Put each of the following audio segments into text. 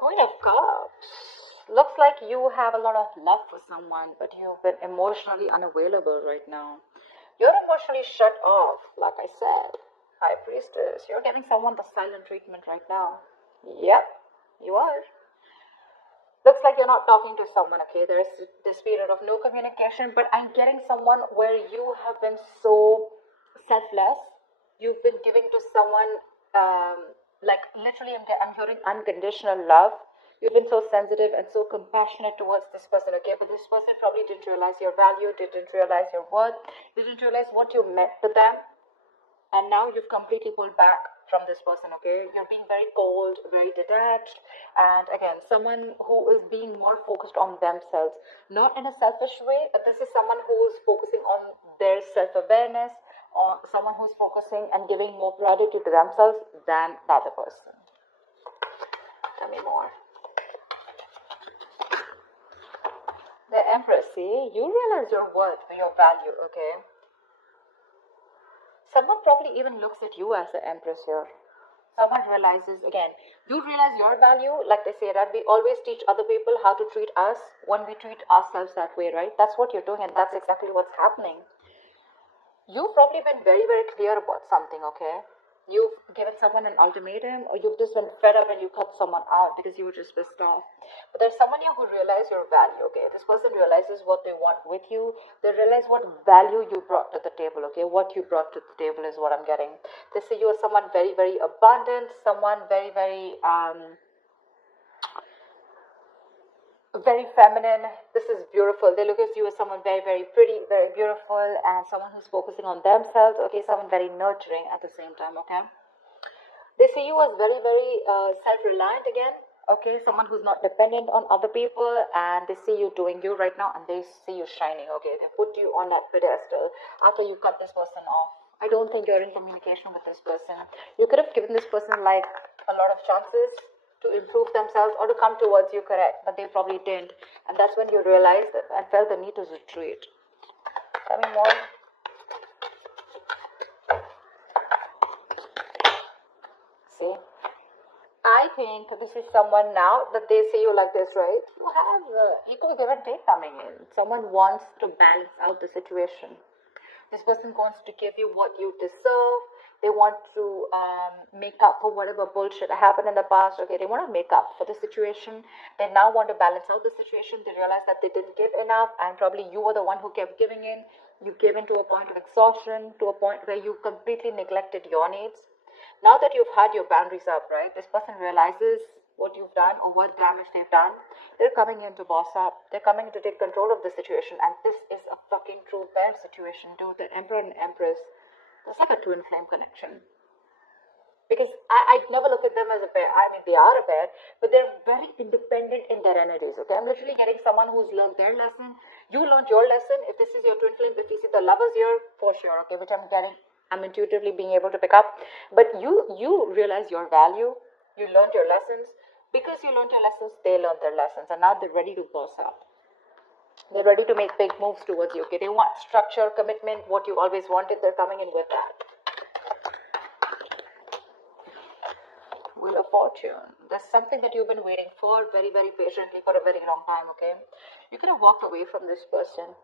Queen of Cups. Looks like you have a lot of love for someone, but you've been emotionally unavailable right now. You're emotionally shut off, like I said. High Priestess, you're giving someone the silent treatment right now. Yep, you are. Looks like you're not talking to someone, okay? There's this period of no communication, but I'm getting someone where you have been so selfless. You've been giving to someone, like literally, I'm hearing unconditional love. You've been so sensitive and so compassionate towards this person, okay? But this person probably didn't realize your value, didn't realize your worth, didn't realize what you meant to them, and now you've completely pulled back from this person, okay? You're being very cold, very detached, and again, someone who is being more focused on themselves, not in a selfish way, but this is someone who's focusing on their self-awareness, or someone who's focusing and giving more priority to themselves than the other person. Tell me more. The Empress, see, you realize your worth, your value, okay? Someone probably even looks at you as the Empress here. Someone realizes, again, you realize your value, like they say that we always teach other people how to treat us when we treat ourselves that way, right? That's what you're doing, and that's exactly what's happening. You've probably been very, very clear about something, okay? You've given someone an ultimatum, or you've just been fed up and you cut someone out because you were just pissed off. But there's someone here who realizes your value, okay? This person realizes what they want with you. They realize what value you brought to the table, okay? What you brought to the table is what I'm getting. They see you as someone very, very abundant, someone very, very feminine. This is beautiful. They look at you as someone very, very pretty, very beautiful, and someone who's focusing on themselves, okay? Someone very nurturing at the same time, okay? They see you as very, very self-reliant again, okay? Someone who's not dependent on other people, and they see you doing you right now, and they see you shining, okay? They put you on that pedestal after you cut this person off. I don't think you're in communication with this person. You could have given this person like a lot of chances to improve themselves or to come towards you, correct? But they probably didn't, and that's when you realized and felt the need to retreat. Tell me more. See, I think this is someone now that they see you like this, right? You have equal give and take coming in. Someone wants to balance out the situation. This person wants to give you what you deserve. They want to make up for whatever bullshit happened in the past. Okay, they want to make up for the situation. They now want to balance out the situation. They realize that they didn't give enough, and probably you were the one who kept giving in. You gave in to a point of exhaustion, to a point where you completely neglected your needs. Now that you've had your boundaries up, right, this person realizes what you've done or what damage they've done. They're coming in to boss up. They're coming in to take control of the situation. And this is a fucking true bear situation, dude. The Emperor and Empress. It's like a twin flame connection. Because I never look at them as a pair. I mean, they are a pair, but they're very independent in their energies. Okay, I'm literally getting someone who's learned their lesson. You learned your lesson. If this is your twin flame, if you see the lovers here, for sure. Okay, which I'm getting. I'm intuitively being able to pick up. But you realize your value. You learned your lessons. Because you learned your lessons, they learned their lessons, and now they're ready to boss up. They're ready to make big moves towards you. Okay, they want structure, commitment, what you always wanted. They're coming in with that. Wheel of Fortune. There's something that you've been waiting for very, very patiently for a very long time, okay? You could have walked away from this person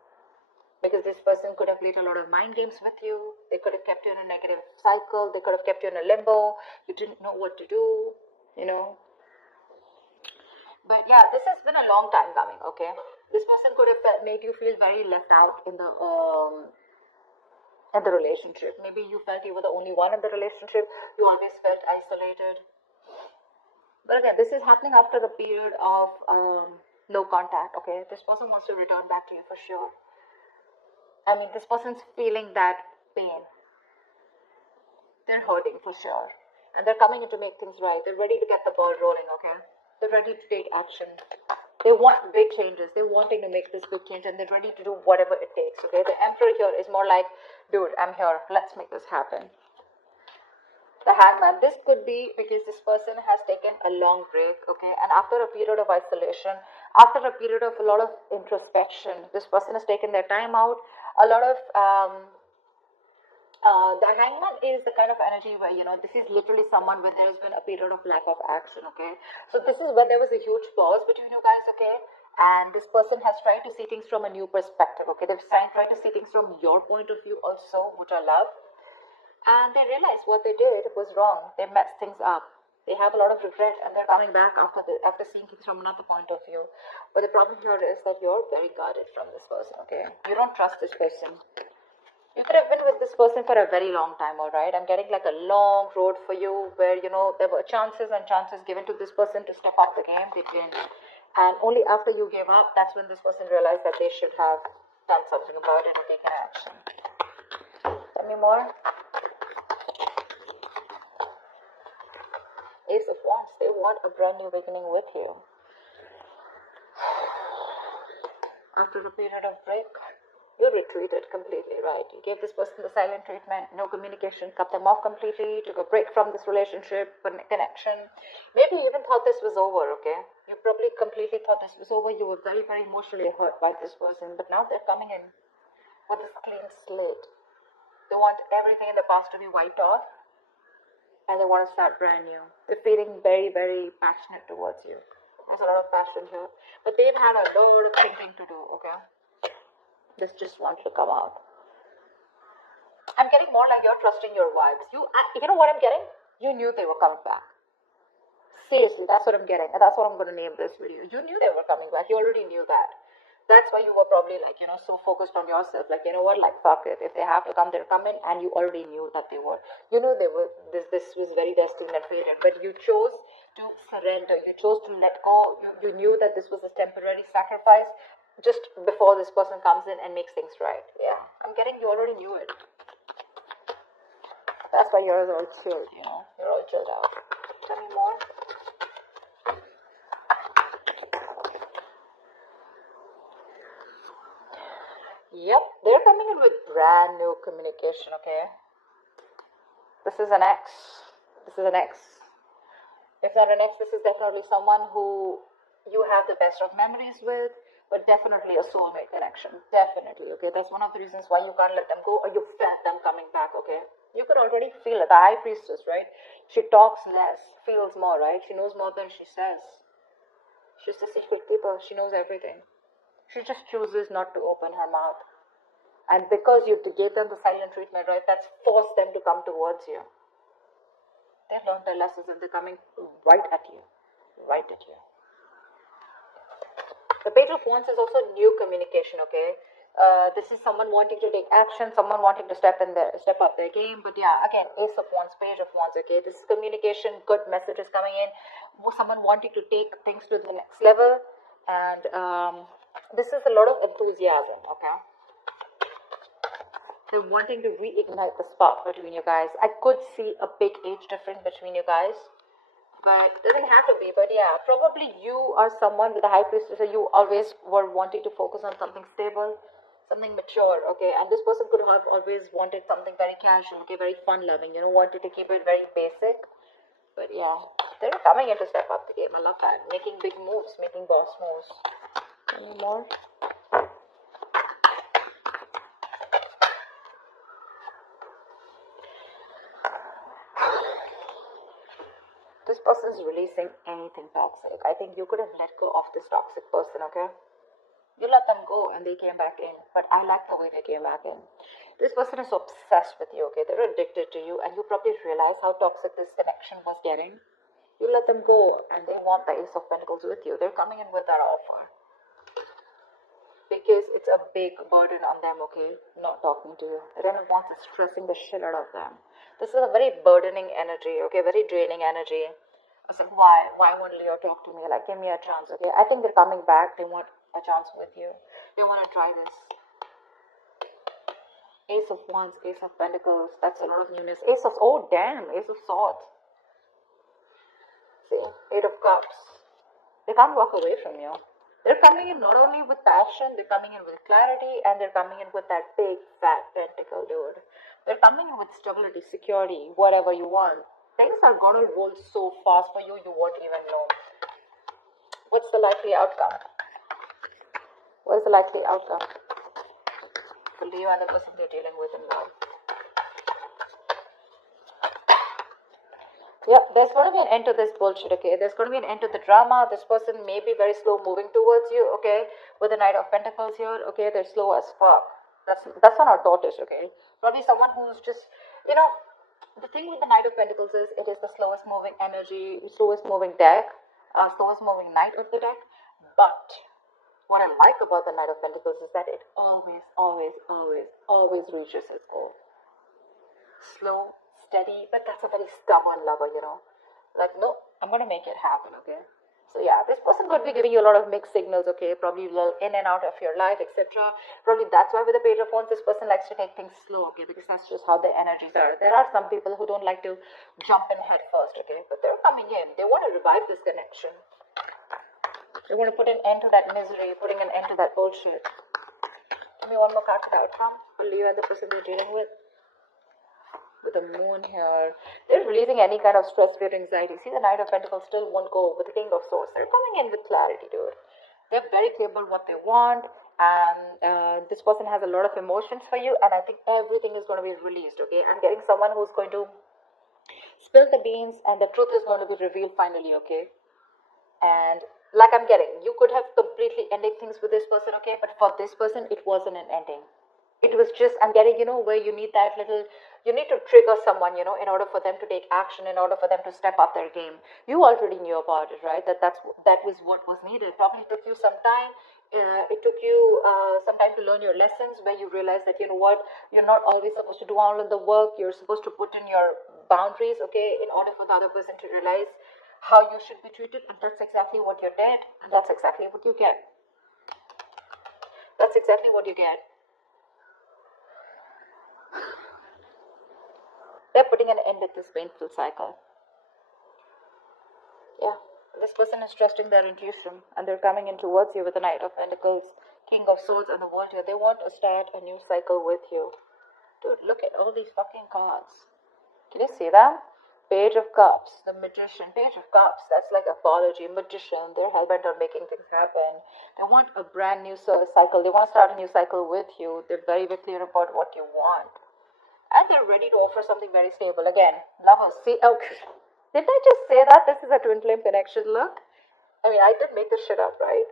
because this person could have played a lot of mind games with you. They could have kept you in a negative cycle. They could have kept you in a limbo. You didn't know what to do, you know. But yeah, this has been a long time coming, okay? This person could have made you feel very left out in the relationship. Maybe you felt you were the only one in the relationship. You always felt isolated. But again, this is happening after a period of no contact, okay? This person wants to return back to you for sure. I mean, this person's feeling that pain. They're hurting for sure. And they're coming in to make things right. They're ready to get the ball rolling, okay? They're ready to take action. They want big changes. They're wanting to make this big change, and they're ready to do whatever it takes, okay? The Emperor here is more like, dude, I'm here. Let's make this happen. The Hangman, this could be because this person has taken a long break, okay, and after a period of isolation, after a period of a lot of introspection, this person has taken their time out, a lot of The hangman is the kind of energy where, this is literally someone where there's been a period of lack of action, okay? So this is where there was a huge pause between you guys, okay? And this person has tried to see things from a new perspective, okay? They've tried to see things from your point of view also, which I love. And they realized what they did was wrong. They messed things up. They have a lot of regret, and they're coming back after seeing things from another point of view. But the problem here is that you're very guarded from this person, okay? You don't trust this person. You could have been with this person for a very long time, all right? I'm getting like a long road for you where, there were chances and chances given to this person to step up the game. They didn't. And only after you gave up, that's when this person realized that they should have done something about it or taken action. Tell me more. Ace of Wands, they want a brand new beginning with you. After a period of break, you retreated completely, right? You gave this person the silent treatment, no communication, cut them off completely, took a break from this relationship, connection. Maybe you even thought this was over, okay? You probably completely thought this was over. You were very, very emotionally hurt by this person, but now they're coming in with this clean slate. They want everything in the past to be wiped off, and they want to start brand new. They're feeling very, very passionate towards you. There's a lot of passion here, but they've had a lot of thinking to do, okay? This just wants to come out. I'm getting more like you're trusting your vibes. You know what I'm getting? You knew they were coming back. Seriously, that's what I'm getting. And that's what I'm going to name this video. You knew they were coming back. You already knew that. That's why you were probably like, so focused on yourself. Like, you know what? Like, fuck it. If they have to come, they're coming. And you already knew that they were. You knew they were. This was very destined and fated. But you chose to surrender. You chose to let go. You knew that this was a temporary sacrifice just before this person comes in and makes things right. Yeah, I'm getting you already knew it. That's why you're all chilled, You're all chilled out. Tell me more. Yep, they're coming in with brand new communication, okay? This is an ex. This is an ex. If not an ex, this is definitely someone who you have the best of memories with, but definitely a soulmate connection. Definitely, okay? That's one of the reasons why you can't let them go, or you felt them coming back, okay? You could already feel it. The high priestess, right? She talks less, feels more, right? She knows more than she says. She's the secret keeper. She knows everything. She just chooses not to open her mouth. And because you gave them the silent treatment, right, that's forced them to come towards you. They've learned their lessons and they're coming right at you. Right at you. The Page of Wands is also new communication, okay? This is someone wanting to take action, someone wanting to step up their game. But yeah, again, Ace of Wands, Page of Wands, okay? This is communication, good messages coming in. Someone wanting to take things to the next level. And this is a lot of enthusiasm, okay? They're wanting to reignite the spark between you guys. I could see a big age difference between you guys. But it doesn't have to be. But yeah, probably you are someone with a high priestess. You always were wanting to focus on something stable, something mature, okay? And this person could have always wanted something very casual, okay, very fun-loving, wanted to keep it very basic. But yeah, they're coming in to step up the game. I love that. Making big moves, making boss moves. Any more? This person is releasing anything toxic. I think you could have let go of this toxic person, okay? You let them go and they came back in. But I like the way they came back in. This person is obsessed with you, okay? They're addicted to you and you probably realize how toxic this connection was getting. You let them go and they want the Ace of Pentacles with you. They're coming in with that offer. Because it's a big burden on them, okay? Not talking to you. The Ten of Wands is stressing the shit out of them. This is a very burdening energy, okay? Very draining energy. I was like, why? Why won't Leo talk to me? Like, give me a chance, okay? I think they're coming back. They want a chance with you. They want to try this. Ace of Wands, Ace of Pentacles. That's a lot of newness. Ace of, oh damn, Ace of Swords. See, Eight of Cups. They can't walk away from you. They're coming in not only with passion, they're coming in with clarity, and they're coming in with that big, fat pentacle, dude. They're coming in with stability, security, whatever you want. Things are gonna roll so fast for you, you won't even know. What's the likely outcome? What is the likely outcome for Leo and the person they're dealing with in love? Yeah, there's going to be an end to this bullshit, okay? There's going to be an end to the drama. This person may be very slow moving towards you, okay? With the Knight of Pentacles here, okay? They're slow as fuck. That's not our tortoise, okay? Probably someone who's just, you know, the thing with the Knight of Pentacles is it is the slowest moving energy, slowest moving deck, slowest moving knight of the deck. But what I like about the Knight of Pentacles is that it always, always, always, always reaches its goal. Slow, steady, but that's a very stubborn lover, you know. Like, no, I'm gonna make it happen, okay? So yeah, this person could be giving you a lot of mixed signals, okay? Probably a little in and out of your life, etc. Probably that's why with the Page of Wands, this person likes to take things slow, okay? Because that's just how the energies are. There are some people who don't like to jump in head first, okay? But they're coming in. They want to revive this connection. They want to put an end to that misery, putting an end to that bullshit. Give me one more card for the outcome. I'll leave you and the person they're dealing with. With the moon here, they're releasing any kind of stress, fear, anxiety. See, the Knight of Pentacles still won't go with the King of Swords. They're coming in with clarity, dude. They're very clear about what they want, and this person has a lot of emotions for you, and I think everything is going to be released, okay? I'm getting someone who's going to spill the beans, and the truth is going to be revealed finally, okay? And like I'm getting, you could have completely ended things with this person, okay? But for this person, it wasn't an ending. It was just, I'm getting, you know, where you need that little, you need to trigger someone, you know, in order for them to take action, in order for them to step up their game. You already knew about it, right? That was what was needed. Probably took you some time. It took you some time to learn your lessons, where you realize that, you know what, you're not always supposed to do all of the work. You're supposed to put in your boundaries, okay, in order for the other person to realize how you should be treated. And that's exactly what you did. And that's exactly what you get. That's exactly what you get. They're putting an end to this painful cycle. Yeah, this person is trusting their intuition, and they're coming in towards you with the Knight of Pentacles, King of Swords, and the World here. They want to start a new cycle with you. Dude, look at all these fucking cards. Can you see that? Page of Cups, the Magician. Page of Cups, that's like apology. Magician, they're hellbent on making things happen. They want a brand new cycle. They want to start a new cycle with you. They're very, very clear about what you want. And they're ready to offer something very stable. Again, lovers. See, okay. Did I just say that? This is a twin flame connection. Look. I mean, I did make this shit up, right?